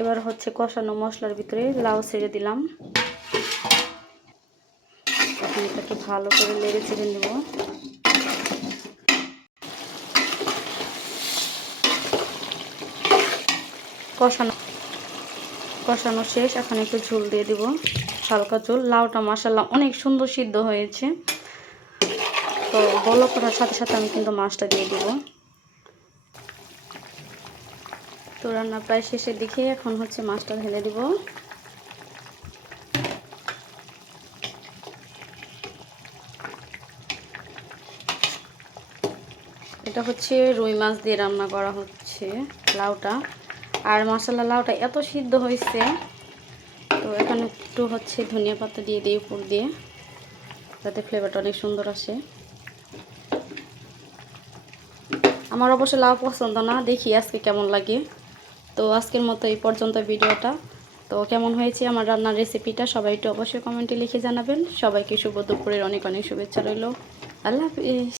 এবার হচ্ছে কষানো মশলার ভিতরে লাউ ছেড়ে দিলাম। এটাকে ভালো করে লেড়ে ছেড়ে নেব। কষানো কষানো শেষ। এখন একটু ঝোল দিয়ে দিব। হালকা ঝোল। লাউটা মাসাল্লাহ অনেক সুন্দর সিদ্ধ হয়েছে। তো বলো করার সাথে সাথে আমি কিন্তু মাছটা দিয়ে দিব। তো রান্না প্রায় শেষের দিকে এখন হচ্ছে মাছটা ঢেলে দিব। এটা হচ্ছে রুই মাছ দিয়ে রান্না করা হচ্ছে লাউটা। আর মশলা লাউটা এত সিদ্ধ হয়েছে, তো এখানে একটু হচ্ছে ধনিয়া পাতা দিয়ে দিই উপর দিয়ে, যাতে ফ্লেভারটা অনেক সুন্দর আসে। আমার অবশ্য লাউ পছন্দ না, দেখি আজকে কেমন লাগে। তো আজকের মতো এই পর্যন্ত ভিডিওটা। তো কেমন হয়েছে আমার রান্নার রেসিপিটা সবাই একটু অবশ্যই কমেন্টে লিখে জানাবেন। সবাইকে শুভ দুপুরের অনেক অনেক শুভেচ্ছা রইল। আল্লাহ হাফিজ।